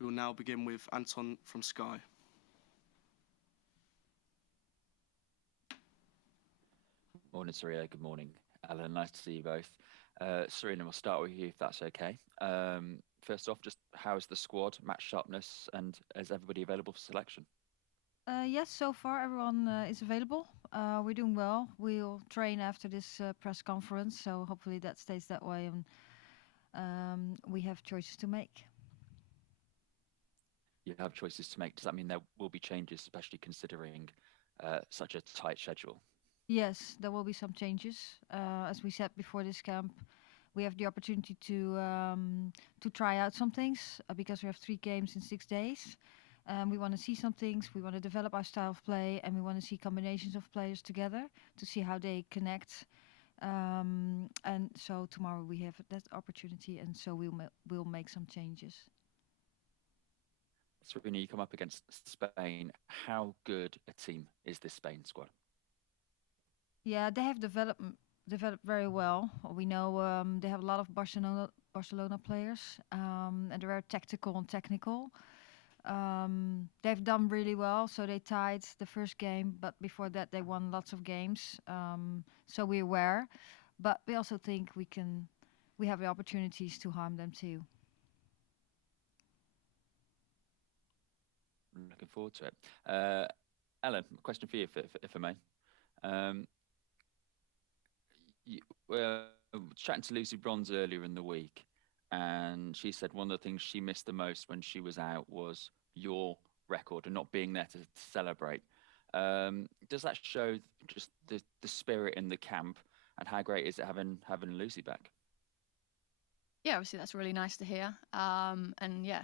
We will now begin with Anton from Sky. Morning, Sarina. Good morning, Alan. Nice to see you both. Sarina, we'll start with you if that's okay. First off, just how is the squad, match sharpness, and is everybody available for selection? Yes, so far everyone is available. We're doing well. We'll train after this press conference, so hopefully that stays that way, and we have choices to make. You have choices to make. Does that mean there will be changes, especially considering such a tight schedule? Yes, there will be some changes. As we said before this camp, we have the opportunity to try out some things because we have 3 games in 6 days. We want to see some things. We want to develop our style of play, and we want to see combinations of players together to see how they connect. And so tomorrow we have that opportunity, and so we'll make some changes. Sarina, you come up against Spain. How good a team is this Spain squad? Yeah, they have developed very well. We know they have a lot of Barcelona players, and they're very tactical and technical. They've done really well, so they tied the first game, but before that they won lots of games. So we're aware, but we also think we have the opportunities to harm them too. Looking forward to it. Alan, a question for you, if I may. Um, you, Chatting to Lucy Bronze earlier in the week, and she said one of the things she missed the most when she was out was your record and not being there to celebrate. Does that show just the spirit in the camp, and how great is it having Lucy back? Yeah, obviously that's really nice to hear. And yeah,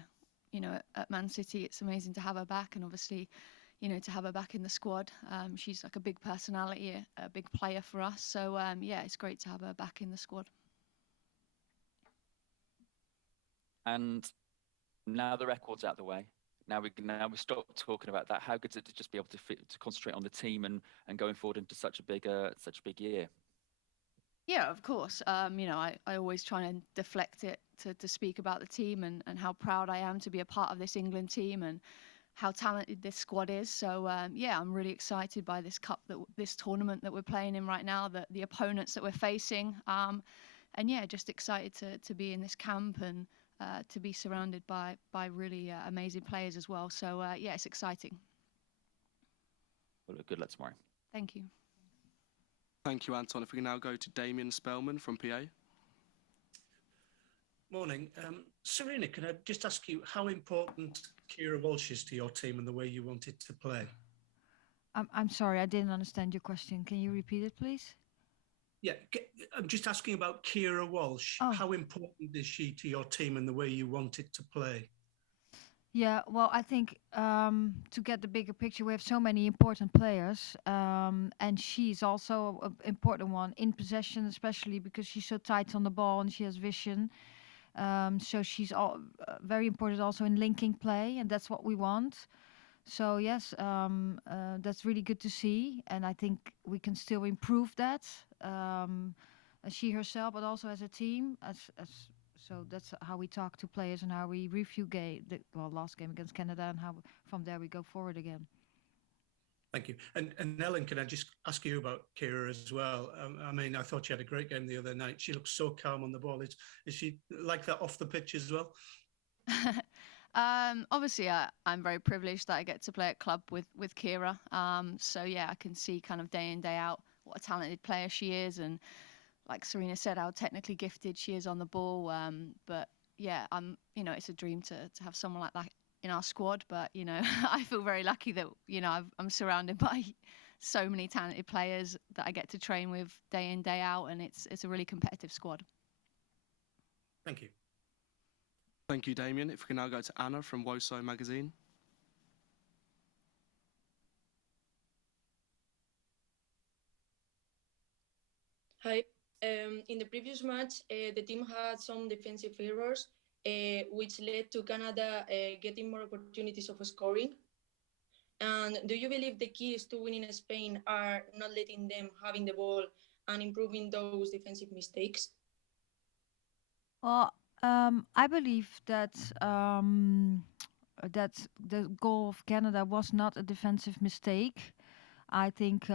at Man City, it's amazing to have her back, and obviously, to have her back in the squad. She's like a big personality, a big player for us. So yeah, it's great to have her back in the squad. And now the record's out of the way. Now we stop talking about that. How good is it to just be able to concentrate on the team and going forward into such a big year? Yeah, of course. I always try and deflect it to speak about the team and how proud I am to be a part of this England team and how talented this squad is. So yeah, I'm really excited by this this tournament that we're playing in right now, the opponents that we're facing, and yeah, just excited to be in this camp and to be surrounded by really amazing players as well. So yeah, it's exciting. Well, good luck tomorrow. Thank you. Thank you, Anton. If we can now go to Damien Spellman from PA. Morning. Sarina, can I just ask you how important Kiera Walsh is to your team and the way you want it to play? I'm sorry, I didn't understand your question. Can you repeat it, please? Yeah, I'm just asking about Kiera Walsh. Oh. How important is she to your team and the way you want it to play? Yeah, well, I think to get the bigger picture, we have so many important players, and she's also an important one in possession, especially because she's so tight on the ball and she has vision. So she's very important also in linking play, and that's what we want. So yes, that's really good to see, and I think we can still improve that. She herself, but also as a team, so that's how we talk to players and how we review last game against Canada, and how from there we go forward again. Thank you. And Ellen, can I just ask you about Kiera as well? I mean, I thought she had a great game the other night. She looks so calm on the ball. Is she like that off the pitch as well? Obviously, I'm very privileged that I get to play at club with Kiera. So yeah, I can see kind of day in, day out what a talented player she is, and like Sarina said, how technically gifted she is on the ball. But yeah, it's a dream to have someone like that in our squad. But I feel very lucky that I'm surrounded by so many talented players that I get to train with day in, day out, and it's a really competitive squad. Thank you. Thank you, Damien. If we can now go to Anna from Woso magazine. Hi. In the previous match, the team had some defensive errors, which led to Canada getting more opportunities of scoring. And do you believe the keys to winning Spain are not letting them having the ball and improving those defensive mistakes? Well, I believe that that the goal of Canada was not a defensive mistake. I think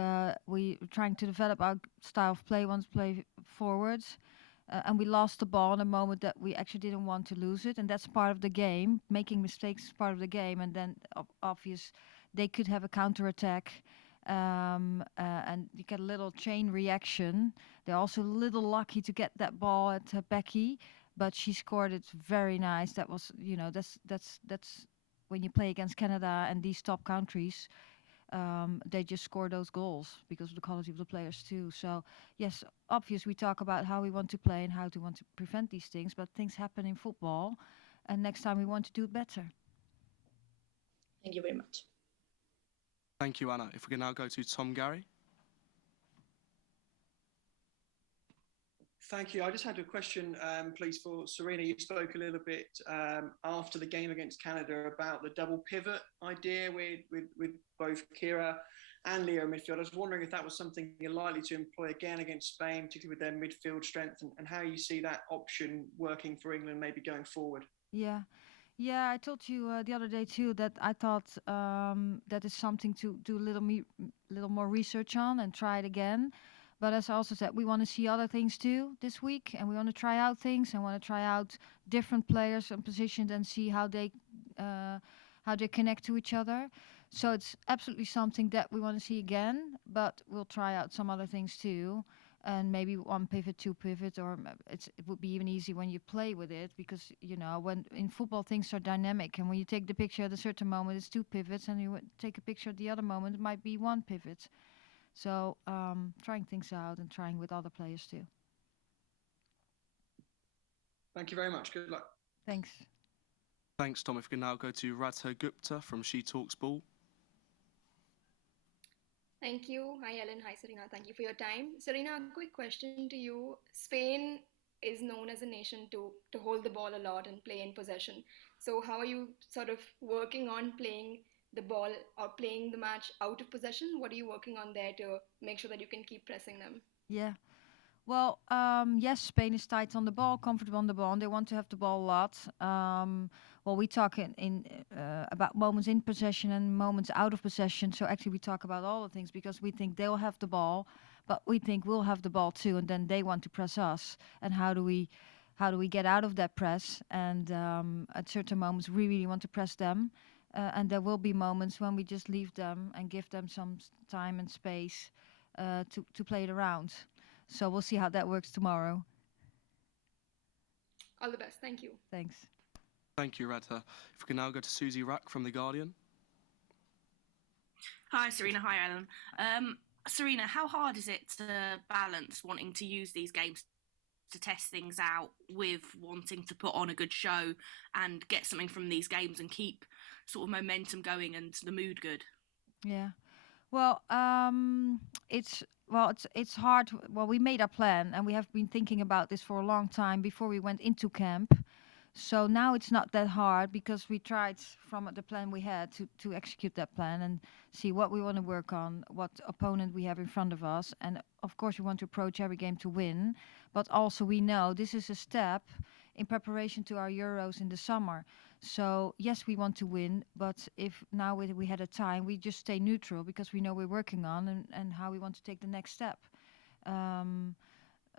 we were trying to develop our style of play, want to play forward, and we lost the ball in a moment that we actually didn't want to lose it, and that's part of the game. Making mistakes is part of the game, and then obvious they could have a counter attack, and you get a little chain reaction. They're also a little lucky to get that ball at Becky, but she scored it very nice. That was, that's when you play against Canada and these top countries. They just score those goals because of the quality of the players too. So yes, obvious we talk about how we want to play and how to want to prevent these things, but things happen in football, and next time we want to do it better. Thank you very much. Thank you, Anna. If we can now go to Tom Gary. Thank you. I just had a question, please, for Sarina. You spoke a little bit after the game against Canada about the double pivot idea with both Kiera and Leo midfield. I was wondering if that was something you're likely to employ again against Spain, particularly with their midfield strength, and how you see that option working for England maybe going forward. Yeah, I told you the other day too that I thought that is something to do a little more research on and try it again. But as I also said, we want to see other things too this week, and we want to try out things and want to try out different players and positions and see how they connect to each other. So it's absolutely something that we want to see again, but we'll try out some other things too. And maybe one pivot, two pivot, or it would be even easy when you play with it, because when in football things are dynamic, and when you take the picture at a certain moment it's two pivots, and you take a picture at the other moment it might be one pivot. So trying things out and trying with other players too. Thank you very much. Good luck. Thanks. Thanks, Tom. If we can now go to Radha Gupta from She Talks Ball. Thank you. Hi, Ellen. Hi, Sarina. Thank you for your time. Sarina, a quick question to you. Spain is known as a nation to hold the ball a lot and play in possession. So how are you sort of working on playing the ball or playing the match out of possession? What are you working on there to make sure that you can keep pressing them? Yeah. Well, yes, Spain is tight on the ball, comfortable on the ball, and they want to have the ball a lot. Well, we talk in about moments in possession and moments out of possession. So actually we talk about all the things because we think they'll have the ball, but we think we'll have the ball too, and then they want to press us. And how do we get out of that press? And at certain moments we really want to press them. And there will be moments when we just leave them and give them some time and space to play it around. So we'll see how that works tomorrow. All the best. Thank you. Thanks. Thank you, Radha. If we can now go to Susie Rack from The Guardian. Hi, Sarina. Hi, Ellen. Sarina, how hard is it to balance wanting to use these games to test things out with wanting to put on a good show and get something from these games and keep sort of momentum going and the mood good? Yeah. Well, it's hard. Well, we made our plan and we have been thinking about this for a long time before we went into camp. So now it's not that hard because we tried from the plan we had to execute that plan and see what we want to work on, what opponent we have in front of us. And of course we want to approach every game to win, but also we know this is a step in preparation to our Euros in the summer. So yes, we want to win, but if now we had a time, we just stay neutral because we know we're working on and how we want to take the next step.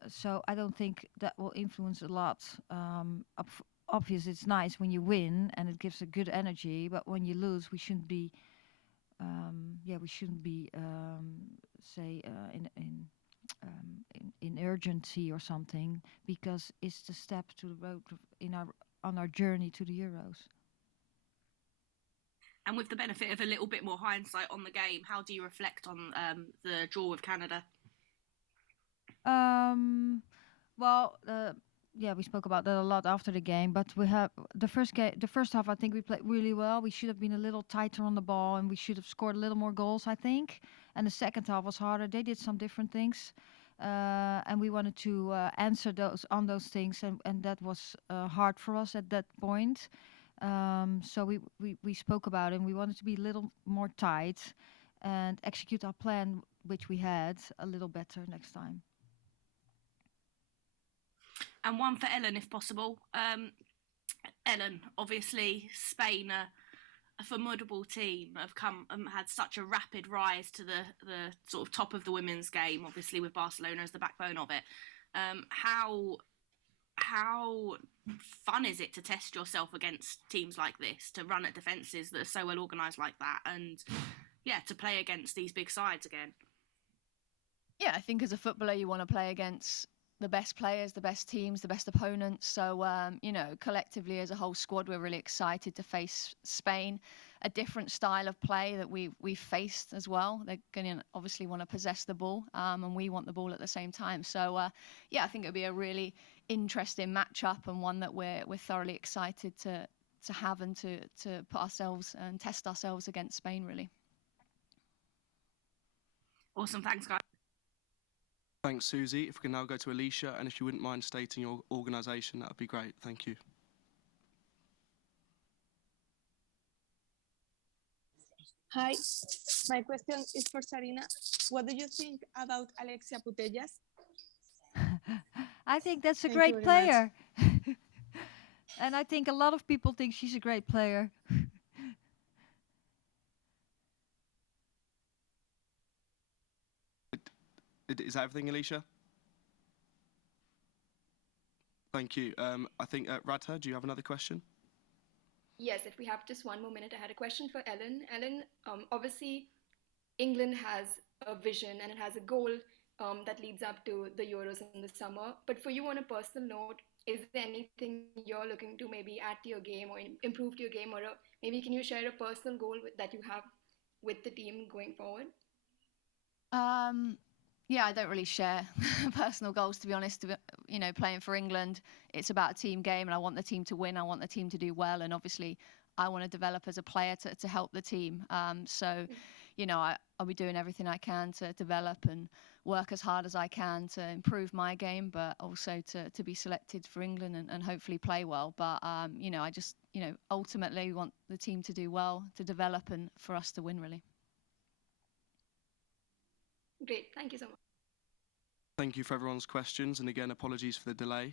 So I don't think that will influence a lot. Obviously, it's nice when you win and it gives a good energy, but when you lose, we shouldn't be, say in urgency or something, because it's the step to the road on our journey to the Euros. And with the benefit of a little bit more hindsight on the game, how do you reflect on the draw with Canada? We spoke about that a lot after the game, but we have the first half I think we played really well. We should have been a little tighter on the ball and we should have scored a little more goals, I think. And the second half was harder. They did some different things. And we wanted to answer those things, and that was hard for us at that point. So we spoke about it, and we wanted to be a little more tight and execute our plan, which we had, a little better next time. And one for Ellen, if possible. Ellen, obviously Spain are a formidable team, have come had such a rapid rise to the sort of top of the women's game, obviously with Barcelona as the backbone of it. How fun is it to test yourself against teams like this, to run at defences that are so well organised like that, and to play against these big sides again? Yeah, I think as a footballer, you want to play against the best players, the best teams, the best opponents. So, collectively as a whole squad, we're really excited to face Spain, a different style of play that we've faced as well. They're going to obviously want to possess the ball, and we want the ball at the same time. So, I think it'll be a really interesting matchup, and one that we're thoroughly excited to have and to put ourselves and test ourselves against Spain, really. Awesome, thanks guys. Thanks, Susie. If we can now go to Alicia, and if you wouldn't mind stating your organisation, that would be great. Thank you. Hi, my question is for Sarina. What do you think about Alexia Putellas? I think that's a Thank you great very player. And I think a lot of people think she's a great player. Is that everything, Alicia? Thank you. I think, Radha, do you have another question? Yes, if we have just one more minute, I had a question for Ellen. Ellen, obviously, England has a vision and it has a goal that leads up to the Euros in the summer. But for you, on a personal note, is there anything you're looking to maybe add to your game or improve to your game, or maybe can you share a personal goal that you have with the team going forward? Yeah, I don't really share personal goals, to be honest. Playing for England, it's about a team game, and I want the team to win. I want the team to do well, and obviously, I want to develop as a player to help the team. I'll be doing everything I can to develop and work as hard as I can to improve my game, but also to be selected for England and hopefully play well. But I just ultimately want the team to do well, to develop, and for us to win, really. Great, thank you so much. Thank you for everyone's questions, and again, apologies for the delay.